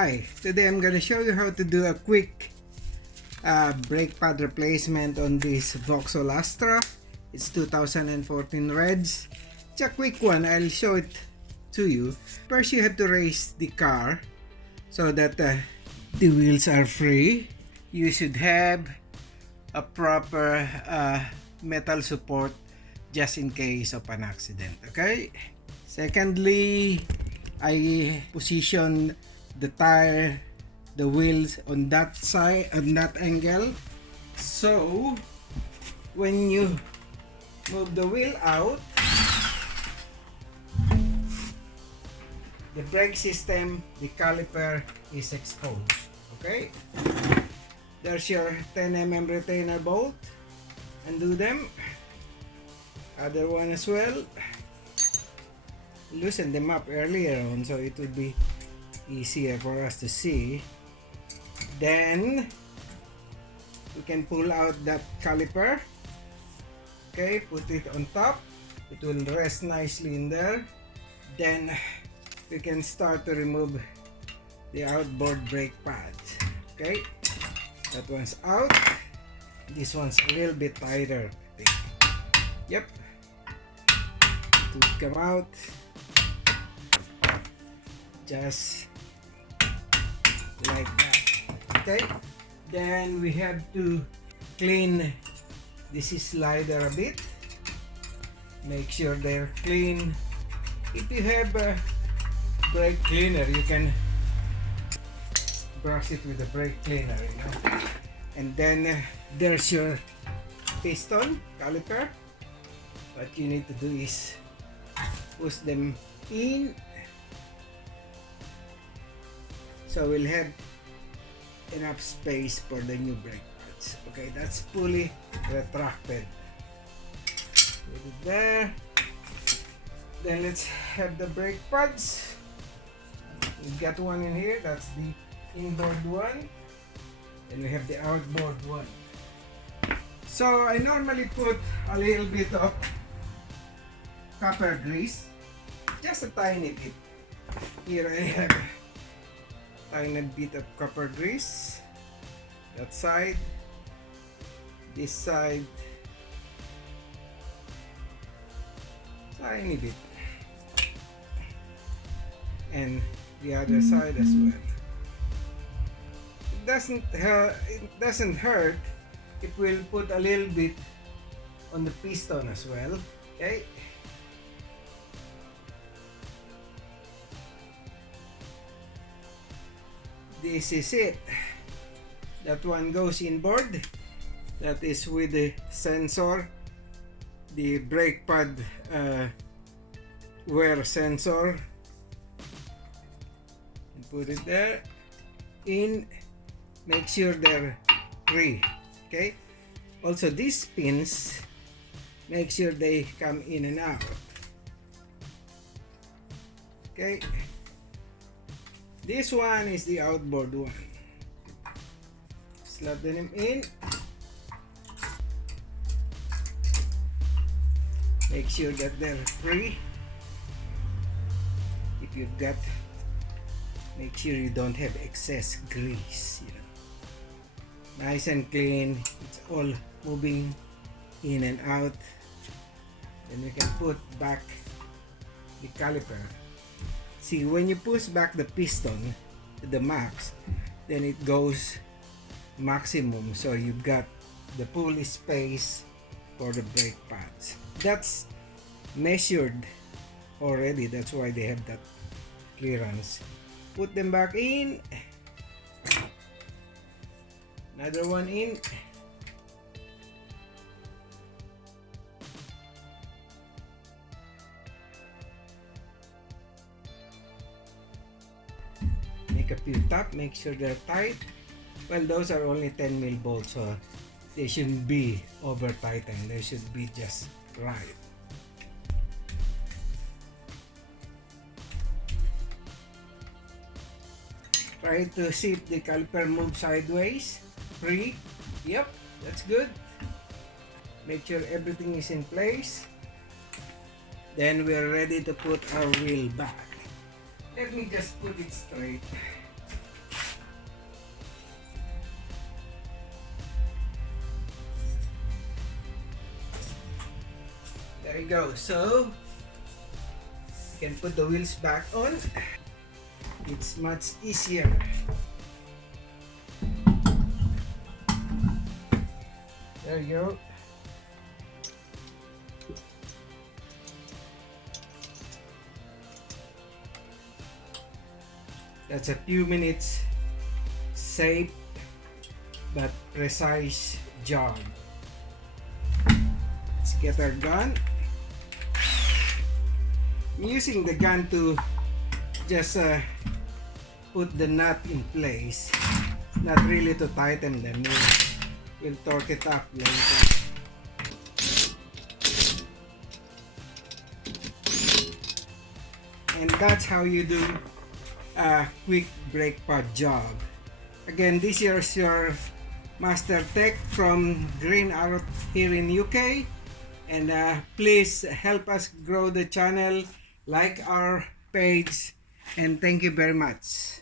Hi, today I'm gonna show you how to do a quick brake pad replacement on this Vauxhall Astra. It's 2014 Reds. It's a quick one. I'll show it to you. First, you have to raise the car so that the wheels are free. You should have a proper metal support just in case of an accident. Okay. Secondly, I position the tire, the wheels on that side, on that angle, so when you move the wheel out, the brake system, the caliper is exposed. Okay, there's your 10 mm retainer bolt. Undo them. Other one as well. Loosen them up earlier on so it would be easier for us to see. Then we can pull out that caliper. Okay, put it on top. It will rest nicely in there. Then we can start to remove the outboard brake pad. Okay, that one's out. This one's a little bit tighter, I think. Yep, it will come out just like that. Okay, then we have to clean this slider a bit. Make sure they're clean. If you have a brake cleaner, you can brush it with the brake cleaner, you know. And then there's your piston caliper. What you need to do is push them in, so we'll have enough space for the new brake pads. Okay, that's fully retracted. Put it there. Then let's have the brake pads. We've got one in here. That's the inboard one. Then we have the outboard one. So I normally put a little bit of copper grease, just a tiny bit. Here I have tiny bit of copper grease. That side, this side, tiny bit, and the other side as well. It doesn't hurt if we'll put a little bit on the piston as well. Okay. This is it. That one goes inboard. That is with the sensor, the brake pad wear sensor. And put it there. In. Make sure they're free. Okay. Also, these pins, make sure they come in and out. Okay. This one is the outboard one. Slot them in. Make sure that they're free. If you've got, make sure you don't have excess grease, you know. Nice and clean. It's all moving in and out. Then we can put back the caliper. See, when you push back the piston to the max, then it goes maximum, so you've got the pulley space for the brake pads. That's measured already, that's why they have that clearance. Put them back in. Another one in. Make a few tap, make sure they're tight. Well, those are only 10mm bolts, so they shouldn't be over tightened. They should be just right. Try to see if the caliper moves sideways. Free. Yep, that's good. Make sure everything is in place. Then we're ready to put our wheel back. Let me just put it straight. There you go. So you can put the wheels back on. It's much easier. There you go. That's a few minutes safe but precise job. Let's get our gun. I'm using the gun to just put the nut in place, not really to tighten them. We'll torque it up later. And that's how you do a quick brake pad job. Again, this is your MasterTech from Green Arrow here in UK. And please help us grow the channel, like our page, and thank you very much.